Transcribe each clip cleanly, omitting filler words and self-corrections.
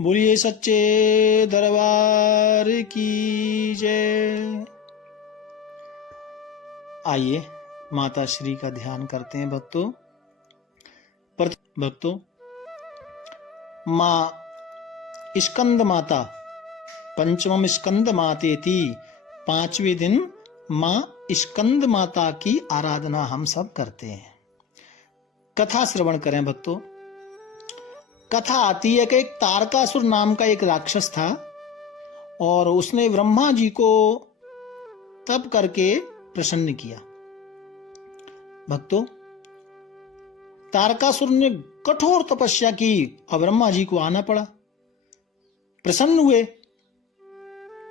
बोलिए सच्चे दरबार की जय। आइए माता श्री का ध्यान करते हैं भक्तों। भक्तों, माँ स्कंद माता, पंचमम स्कंद मातेति, 5वें दिन माँ स्कंद माता की आराधना हम सब करते हैं। कथा श्रवण करें भक्तों। कथा आती है कि एक तारकासुर नाम का एक राक्षस था और उसने ब्रह्मा जी को तप करके प्रसन्न किया। भक्तों, तारकासुर ने कठोर तपस्या की और ब्रह्मा जी को आना पड़ा। प्रसन्न हुए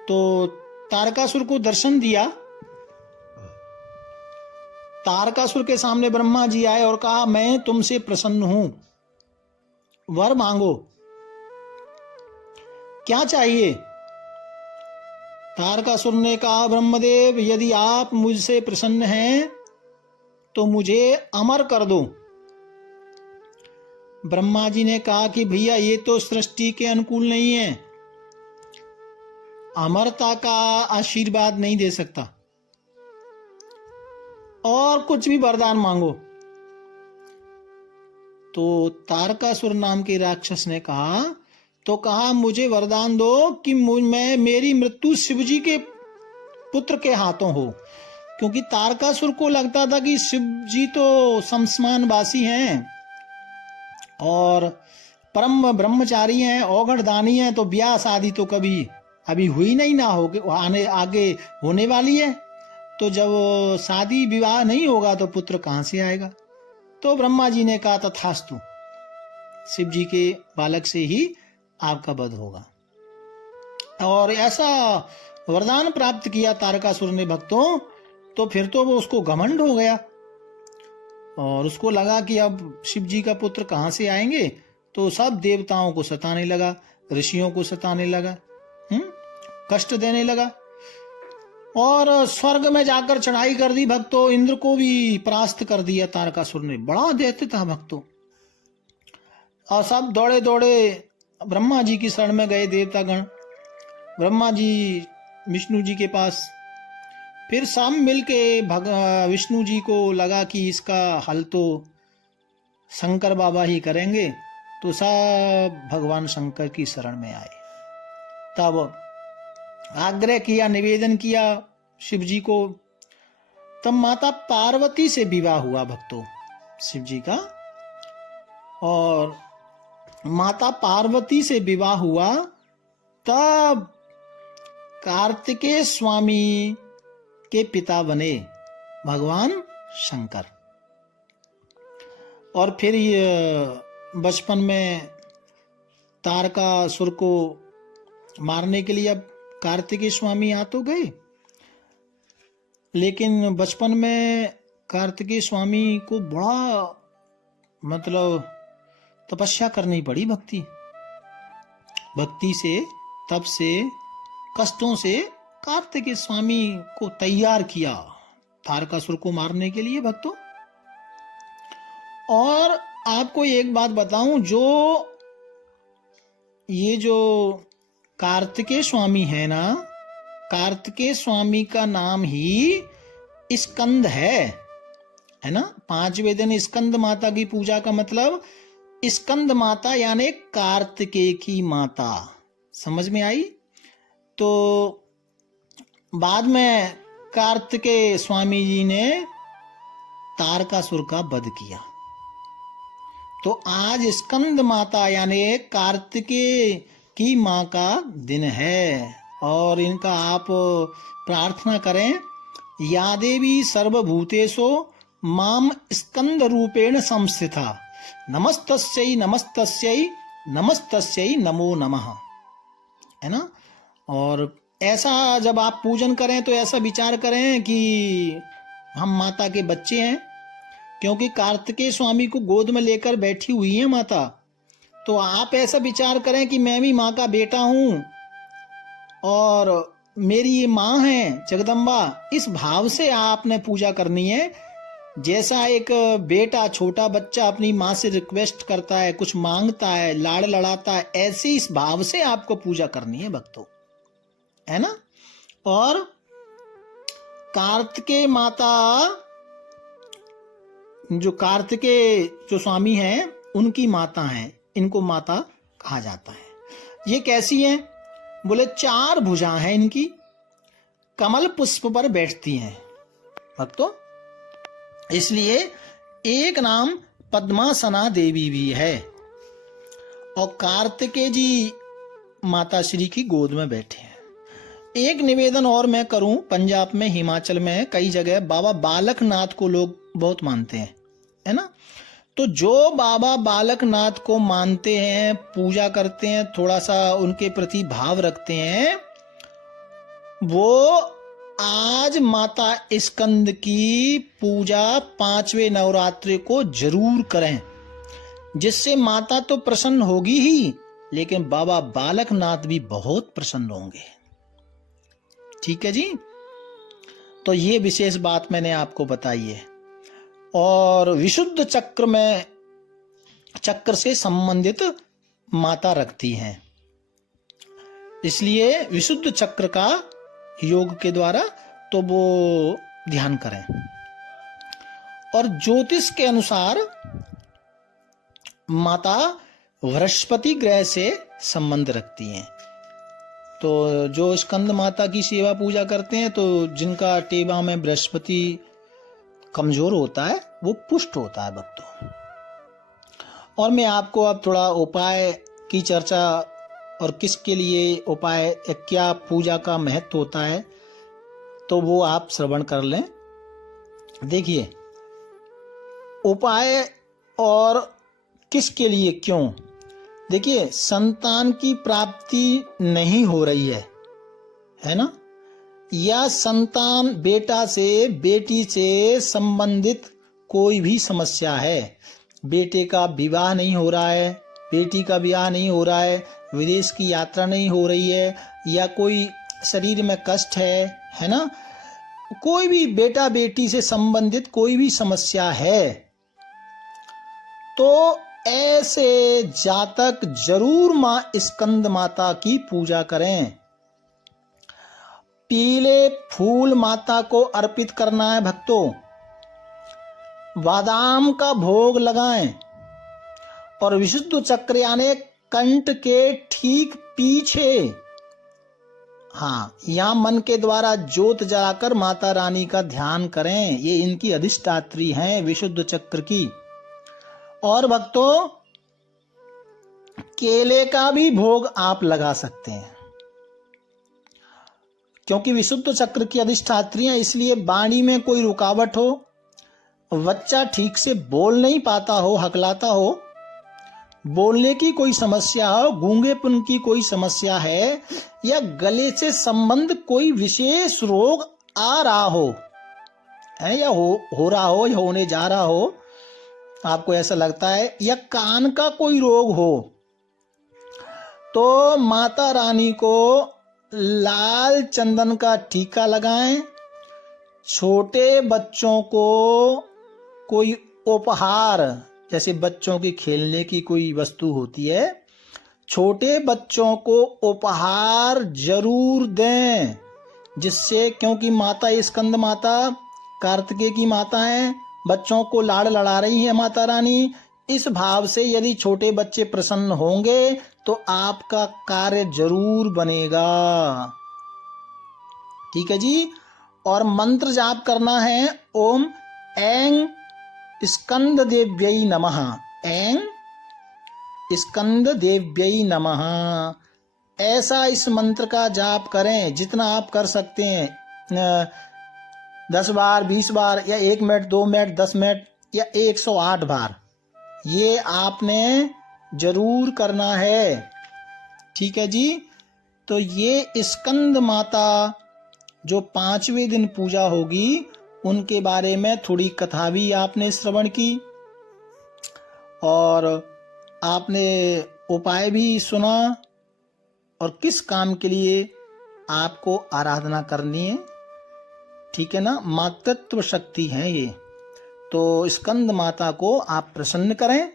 तो तारकासुर को दर्शन दिया। तारकासुर के सामने ब्रह्मा जी आए और कहा, मैं तुमसे प्रसन्न हूं, वर मांगो, क्या चाहिए? तारकासुर ने कहा, ब्रह्मदेव, यदि आप मुझसे प्रसन्न हैं तो मुझे अमर कर दो। ब्रह्मा जी ने कहा कि भैया ये तो सृष्टि के अनुकूल नहीं है, अमरता का आशीर्वाद नहीं दे सकता, और कुछ भी वरदान मांगो। तो तारकासुर नाम के राक्षस ने कहा मुझे वरदान दो कि मेरी मृत्यु शिवजी के पुत्र के हाथों हो। क्योंकि तारकासुर को लगता था कि शिवजी तो शमशानवासी हैं और परम ब्रह्मचारी हैं, औघड़दानी हैं, तो ब्याह शादी तो कभी अभी हुई नहीं, ना हो आगे होने वाली है। तो जब शादी विवाह नहीं होगा तो पुत्र कहां से आएगा? तो ब्रह्मा जी ने कहा, तथास्तु, शिव जी के बालक से ही आपका वध होगा। और ऐसा वरदान प्राप्त किया तारकासुर ने भक्तों। तो फिर तो वो उसको घमंड हो गया और उसको लगा कि अब शिव जी का पुत्र कहां से आएंगे। तो सब देवताओं को सताने लगा, ऋषियों को सताने लगा, कष्ट देने लगा और स्वर्ग में जाकर चढ़ाई कर दी भक्तों। इंद्र को भी परास्त कर दिया तारकासुर ने। बड़ा दैत्य था भक्तों। और सब दौड़े दौड़े ब्रह्मा जी की शरण में गए देवतागण। ब्रह्मा जी विष्णु जी के पास। फिर सब मिलके विष्णु जी को लगा कि इसका हल तो शंकर बाबा ही करेंगे। तो सब भगवान शंकर की शरण में आए। तब आग्रह किया, निवेदन किया शिव जी को। तब माता पार्वती से विवाह हुआ भक्तों शिव जी का। और माता पार्वती से विवाह हुआ तब कार्तिकेय स्वामी के पिता बने भगवान शंकर। और फिर ये बचपन में तारकासुर को मारने के लिए अब कार्तिकेय स्वामी आ तो गए, लेकिन बचपन में कार्तिकेय स्वामी को बड़ा तपस्या करनी पड़ी। भक्ति से, तप से, कष्टों से कार्तिकेय स्वामी को तैयार किया तारकासुर को मारने के लिए भक्तों। और आपको एक बात बताऊं, जो कार्तिकेय स्वामी है ना, कार्तिकेय स्वामी का नाम ही स्कंद है ना। 5वें दिन स्कंद माता की पूजा का मतलब स्कंद माता यानी कार्तिकेय की माता। समझ में आई? तो बाद में कार्तिकेय स्वामी जी ने तारकासुर का वध किया। तो आज स्कंद माता यानी कार्तिकेय की माँ का दिन है। और इनका आप प्रार्थना करें, या देवी सर्वभूतेषु माम स्कंद रूपेण संस्थिता, नमस्तस्यै नमस्तस्यै नमस्तस्यै नमो नमः, है ना। और ऐसा जब आप पूजन करें तो ऐसा विचार करें कि हम माता के बच्चे हैं, क्योंकि कार्तिकेय स्वामी को गोद में लेकर बैठी हुई है माता। तो आप ऐसा विचार करें कि मैं भी माँ का बेटा हूं और मेरी ये माँ है जगदम्बा। इस भाव से आपने पूजा करनी है जैसा एक बेटा, छोटा बच्चा अपनी माँ से रिक्वेस्ट करता है, कुछ मांगता है, लाड़ लड़ाता है, ऐसे इस भाव से आपको पूजा करनी है भक्तों, है ना। और कार्तिकेय माता, जो स्वामी हैं उनकी माता हैं, इनको माता कहा जाता है। ये कैसी हैं? बोले 4 भुजा हैं इनकी, कमल पुष्प पर बैठती हैं भक्तों, इसलिए एक नाम पद्मासना देवी भी है। और कार्तिकेय जी माता श्री की गोद में बैठे हैं। एक निवेदन और मैं करूं, पंजाब में, हिमाचल में, कई जगह बाबा बालकनाथ को लोग बहुत मानते हैं, है ना। तो जो बाबा बालकनाथ को मानते हैं, पूजा करते हैं, थोड़ा सा उनके प्रति भाव रखते हैं, वो आज माता स्कंद की पूजा 5वें नवरात्रि को जरूर करें, जिससे माता तो प्रसन्न होगी ही, लेकिन बाबा बालकनाथ भी बहुत प्रसन्न होंगे। ठीक है जी। तो ये विशेष बात मैंने आपको बताई है। और विशुद्ध चक्र में, चक्र से संबंधित माता रखती हैं, इसलिए विशुद्ध चक्र का योग के द्वारा तो वो ध्यान करें। और ज्योतिष के अनुसार माता बृहस्पति ग्रह से संबंध रखती हैं। तो जो स्कंद माता की सेवा पूजा करते हैं, तो जिनका टेबा में बृहस्पति कमजोर होता है वो पुष्ट होता है भक्तों। और मैं आपको अब थोड़ा उपाय की चर्चा, और किसके लिए उपाय, क्या पूजा का महत्व होता है, तो वो आप श्रवण कर लें। देखिए, उपाय और किसके लिए, क्यों। देखिए, संतान की प्राप्ति नहीं हो रही है ना, या संतान, बेटा से, बेटी से संबंधित कोई भी समस्या है, बेटे का विवाह नहीं हो रहा है, बेटी का विवाह नहीं हो रहा है, विदेश की यात्रा नहीं हो रही है, या कोई शरीर में कष्ट है ना, कोई भी बेटा बेटी से संबंधित कोई भी समस्या है, तो ऐसे जातक जरूर मां स्कंद माता की पूजा करें। पीले फूल माता को अर्पित करना है भक्तों, बादाम का भोग लगाएं, और विशुद्ध चक्र यानी कंठ के ठीक पीछे, हाँ, यहाँ मन के द्वारा ज्योत जलाकर माता रानी का ध्यान करें। ये इनकी अधिष्ठात्री हैं विशुद्ध चक्र की। और भक्तों, केले का भी भोग आप लगा सकते हैं, क्योंकि विशुद्ध चक्र की अधिष्ठात्री हैं, इसलिए वाणी में कोई रुकावट हो, बच्चा ठीक से बोल नहीं पाता हो, हकलाता हो, बोलने की कोई समस्या हो, गूंगेपन की कोई समस्या है, या गले से संबंध कोई विशेष रोग आ रहा हो, है, या हो रहा हो, या होने जा रहा हो, आपको ऐसा लगता है, या कान का कोई रोग हो, तो माता रानी को लाल चंदन का टीका लगाएं। छोटे बच्चों को कोई उपहार, जैसे बच्चों की खेलने की कोई वस्तु होती है, छोटे बच्चों को उपहार जरूर दें, जिससे, क्योंकि माता स्कंद माता कार्तिकेय की माता है, बच्चों को लाड़ लड़ा रही है माता रानी, इस भाव से यदि छोटे बच्चे प्रसन्न होंगे तो आपका कार्य जरूर बनेगा। ठीक है जी। और मंत्र जाप करना है, ओम ऐं स्कंद देव्यै नमः, ऐं स्कंद देव्यै नमः। ऐसा इस मंत्र का जाप करें, जितना आप कर सकते हैं, 10 बार, 20 बार, या 1 मिनट, 2 मिनट, 10 मिनट, या 108 बार, ये आपने जरूर करना है। ठीक है जी। तो ये स्कंद माता जो 5वें दिन पूजा होगी, उनके बारे में थोड़ी कथा भी आपने श्रवण की, और आपने उपाय भी सुना, और किस काम के लिए आपको आराधना करनी है। ठीक है ना, मातृत्व शक्ति है ये, तो स्कंद माता को आप प्रसन्न करें,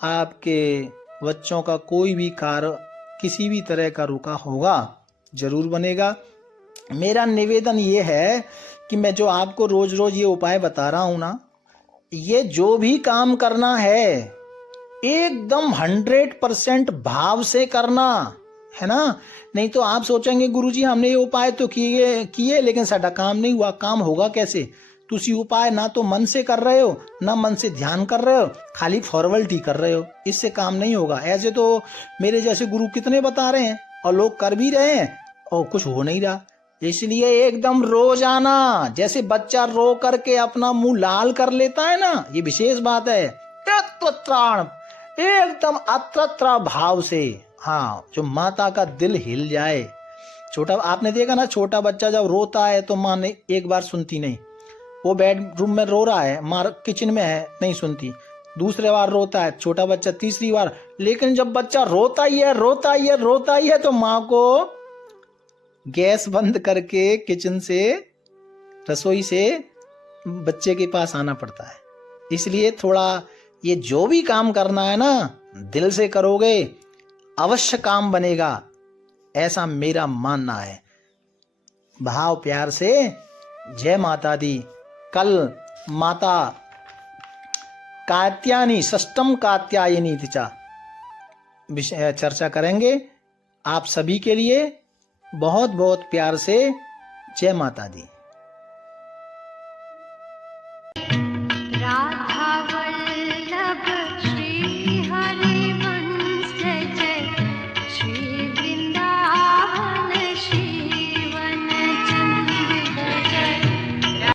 आपके बच्चों का कोई भी कार्य किसी भी तरह का रुका होगा जरूर बनेगा। मेरा निवेदन ये है कि मैं जो आपको रोज रोज ये उपाय बता रहा हूं ना, ये जो भी काम करना है एकदम 100% भाव से करना है ना। नहीं तो आप सोचेंगे गुरुजी हमने ये उपाय तो किए लेकिन साडा काम नहीं हुआ। काम होगा कैसे? तुसी उपाय ना तो मन से कर रहे हो, ना मन से ध्यान कर रहे हो, खाली फॉर्मेलिटी कर रहे हो, इससे काम नहीं होगा। ऐसे तो मेरे जैसे गुरु कितने बता रहे हैं और लोग कर भी रहे हैं और कुछ हो नहीं रहा। इसलिए एकदम रोजाना, जैसे बच्चा रो करके अपना मुंह लाल कर लेता है ना, ये विशेष बात है, एकदम अत्रत्र भाव से, हाँ, जो माता का दिल हिल जाए। छोटा, आपने देखा ना, छोटा बच्चा जब रोता है तो माँ ने एक बार सुनती नहीं, वो बेडरूम में रो रहा है, माँ किचन में है, नहीं सुनती। दूसरे बार रोता है छोटा बच्चा, तीसरी बार, लेकिन जब बच्चा रोता ही है तो माँ को गैस बंद करके किचन से, रसोई से बच्चे के पास आना पड़ता है। इसलिए थोड़ा ये जो भी काम करना है ना, दिल से करोगे अवश्य काम बनेगा, ऐसा मेरा मानना है। भाव प्यार से जय माता दी। कल माता कात्यायनी, षष्ठम कात्यायनी तिचा विषय चर्चा करेंगे। आप सभी के लिए बहुत बहुत प्यार से जय माता दी।